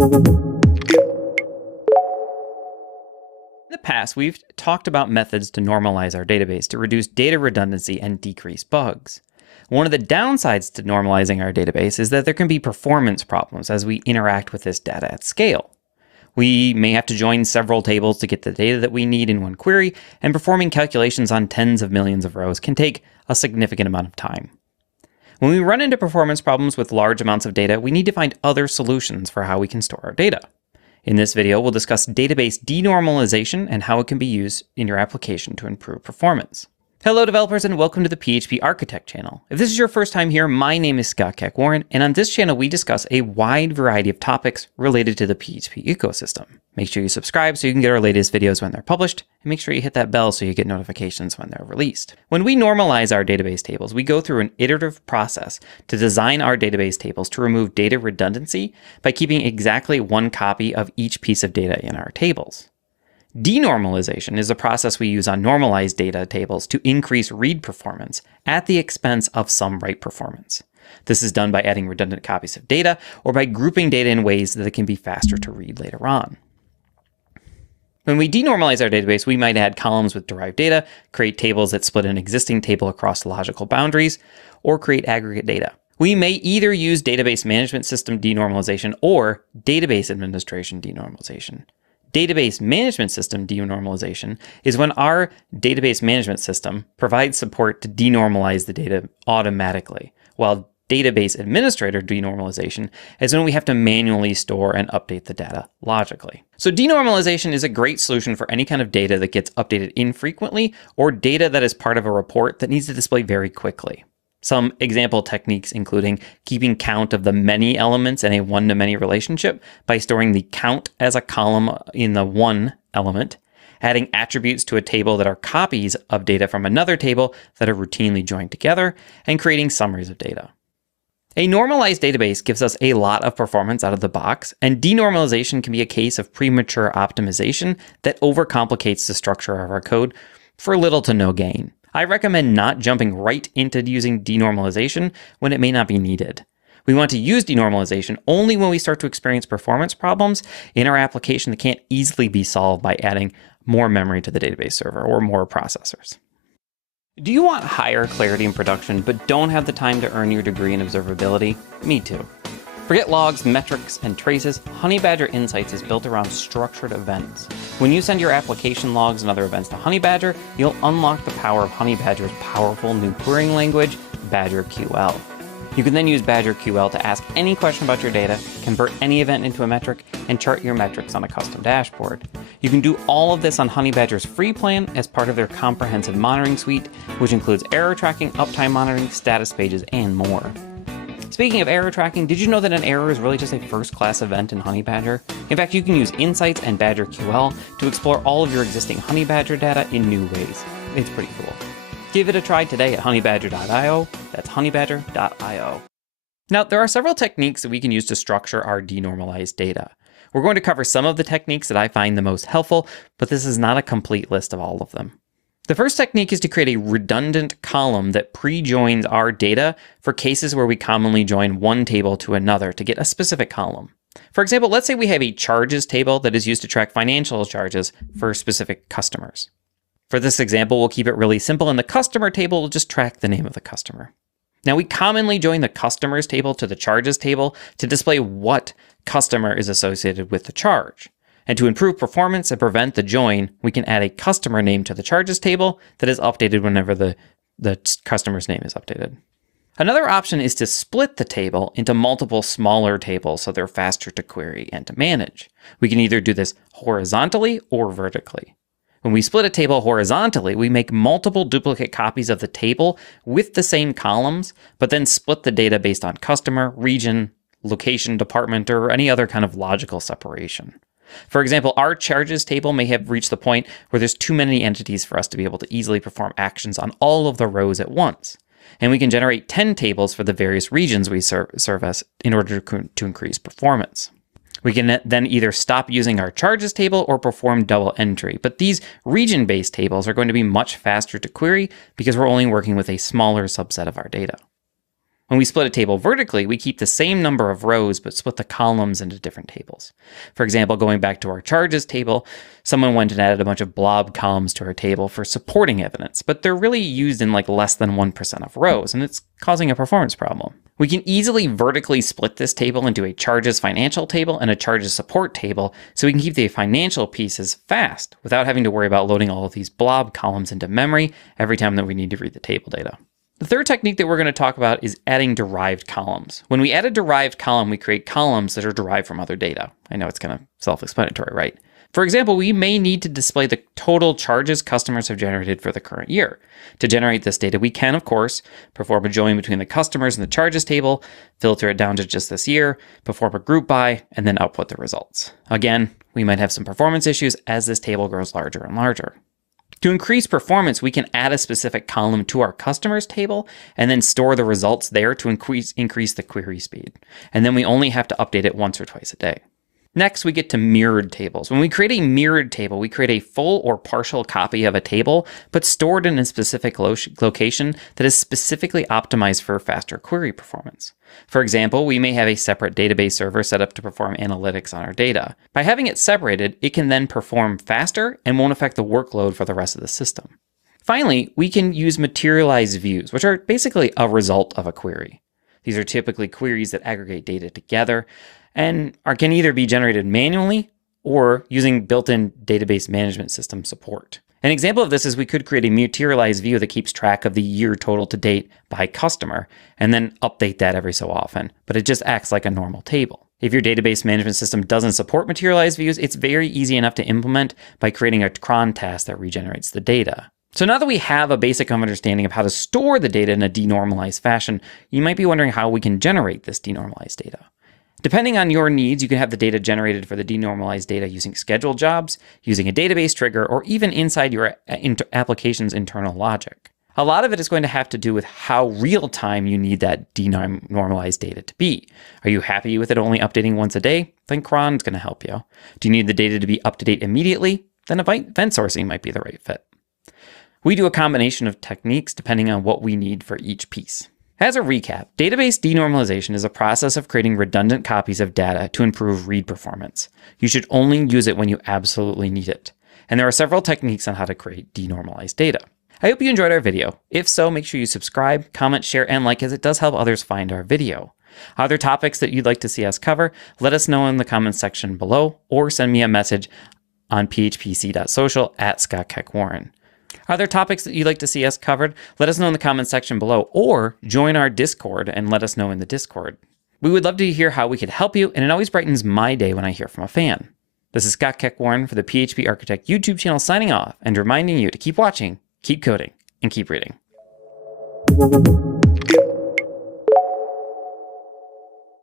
In the past, we've talked about methods to normalize our database to reduce data redundancy and decrease bugs. One of the downsides to normalizing our database is that there can be performance problems as we interact with this data at scale. We may have to join several tables to get the data that we need in one query, and performing calculations on tens of millions of rows can take a significant amount of time. When we run into performance problems with large amounts of data, we need to find other solutions for how we can store our data. In this video, we'll discuss database denormalization and how it can be used in your application to improve performance. Hello developers and welcome to the PHP Architect channel. If this is your first time here, my name is Scott Keck-Warren, and on this channel we discuss a wide variety of topics related to the PHP ecosystem. Make sure you subscribe so you can get our latest videos when they're published, and make sure you hit that bell so you get notifications when they're released. When we normalize our database tables, we go through an iterative process to design our database tables to remove data redundancy by keeping exactly one copy of each piece of data in our tables. Denormalization is a process we use on normalized data tables to increase read performance at the expense of some write performance. This is done by adding redundant copies of data or by grouping data in ways that it can be faster to read later on. When we denormalize our database, we might add columns with derived data, create tables that split an existing table across logical boundaries, or create aggregate data. We may either use database management system denormalization or database administration denormalization. Database management system denormalization is when our database management system provides support to denormalize the data automatically, while database administrator denormalization is when we have to manually store and update the data logically. So denormalization is a great solution for any kind of data that gets updated infrequently or data that is part of a report that needs to display very quickly. Some example techniques including keeping count of the many elements in a one-to-many relationship by storing the count as a column in the one element, adding attributes to a table that are copies of data from another table that are routinely joined together, and creating summaries of data. A normalized database gives us a lot of performance out of the box, and denormalization can be a case of premature optimization that overcomplicates the structure of our code for little to no gain. I recommend not jumping right into using denormalization when it may not be needed. We want to use denormalization only when we start to experience performance problems in our application that can't easily be solved by adding more memory to the database server or more processors. Do you want higher clarity in production but don't have the time to earn your degree in observability? Me too. Forget logs, metrics, and traces. HoneyBadger Insights is built around structured events. When you send your application logs and other events to HoneyBadger, you'll unlock the power of HoneyBadger's powerful new querying language, BadgerQL. You can then use BadgerQL to ask any question about your data, convert any event into a metric, and chart your metrics on a custom dashboard. You can do all of this on HoneyBadger's free plan as part of their comprehensive monitoring suite, which includes error tracking, uptime monitoring, status pages, and more. Speaking of error tracking, did you know that an error is really just a first-class event in HoneyBadger? In fact, you can use Insights and BadgerQL to explore all of your existing HoneyBadger data in new ways. It's pretty cool. Give it a try today at honeybadger.io. That's honeybadger.io. Now, there are several techniques that we can use to structure our denormalized data. We're going to cover some of the techniques that I find the most helpful, but this is not a complete list of all of them. The first technique is to create a redundant column that pre-joins our data for cases where we commonly join one table to another to get a specific column. For example, let's say we have a charges table that is used to track financial charges for specific customers. For this example, we'll keep it really simple, and the customer table will just track the name of the customer. Now, we commonly join the customers table to the charges table to display what customer is associated with the charge. And to improve performance and prevent the join, we can add a customer name to the charges table that is updated whenever the customer's name is updated. Another option is to split the table into multiple smaller tables so they're faster to query and to manage. We can either do this horizontally or vertically. When we split a table horizontally, we make multiple duplicate copies of the table with the same columns, but then split the data based on customer, region, location, department, or any other kind of logical separation. For example, our charges table may have reached the point where there's too many entities for us to be able to easily perform actions on all of the rows at once. And we can generate 10 tables for the various regions we service in order to increase performance. We can then either stop using our charges table or perform double entry, but these region-based tables are going to be much faster to query because we're only working with a smaller subset of our data. When we split a table vertically, we keep the same number of rows, but split the columns into different tables. For example, going back to our charges table, someone went and added a bunch of blob columns to our table for supporting evidence, but they're really used in like less than 1% of rows, and it's causing a performance problem. We can easily vertically split this table into a charges financial table and a charges support table, so we can keep the financial pieces fast without having to worry about loading all of these blob columns into memory every time that we need to read the table data. The third technique that we're going to talk about is adding derived columns. When we add a derived column, we create columns that are derived from other data. I know it's kind of self-explanatory, right? For example, we may need to display the total charges customers have generated for the current year. To generate this data, we can, of course, perform a join between the customers and the charges table, filter it down to just this year, perform a group by, and then output the results. Again, we might have some performance issues as this table grows larger and larger. To increase performance, we can add a specific column to our customers table and then store the results there to increase the query speed. And then we only have to update it once or twice a day. Next, we get to mirrored tables. When we create a mirrored table, we create a full or partial copy of a table, but stored in a specific location that is specifically optimized for faster query performance. For example, we may have a separate database server set up to perform analytics on our data. By having it separated, it can then perform faster and won't affect the workload for the rest of the system. Finally, we can use materialized views, which are basically a result of a query. These are typically queries that aggregate data together and can either be generated manually or using built-in database management system support. An example of this is we could create a materialized view that keeps track of the year total to date by customer and then update that every so often, but it just acts like a normal table. If your database management system doesn't support materialized views, it's very easy enough to implement by creating a cron task that regenerates the data. So now that we have a basic understanding of how to store the data in a denormalized fashion, you might be wondering how we can generate this denormalized data. Depending on your needs, you can have the data generated for the denormalized data using scheduled jobs, using a database trigger, or even inside your application's internal logic. A lot of it is going to have to do with how real-time you need that denormalized data to be. Are you happy with it only updating once a day? Then cron is going to help you. Do you need the data to be up to date immediately? Then event sourcing might be the right fit. We do a combination of techniques depending on what we need for each piece. As a recap, database denormalization is a process of creating redundant copies of data to improve read performance. You should only use it when you absolutely need it. And there are several techniques on how to create denormalized data. I hope you enjoyed our video. If so, make sure you subscribe, comment, share, and like, as it does help others find our video. Other topics that you'd like to see us cover, let us know in the comments section below, or send me a message on phpc.social @ScottKeckWarren. Are there topics that you'd like to see us covered? Let us know in the comments section below, or join our Discord and let us know in the Discord. We would love to hear how we could help you, and it always brightens my day when I hear from a fan. This is Scott Keckwarren for the PHP Architect YouTube channel signing off and reminding you to keep watching, keep coding, and keep reading.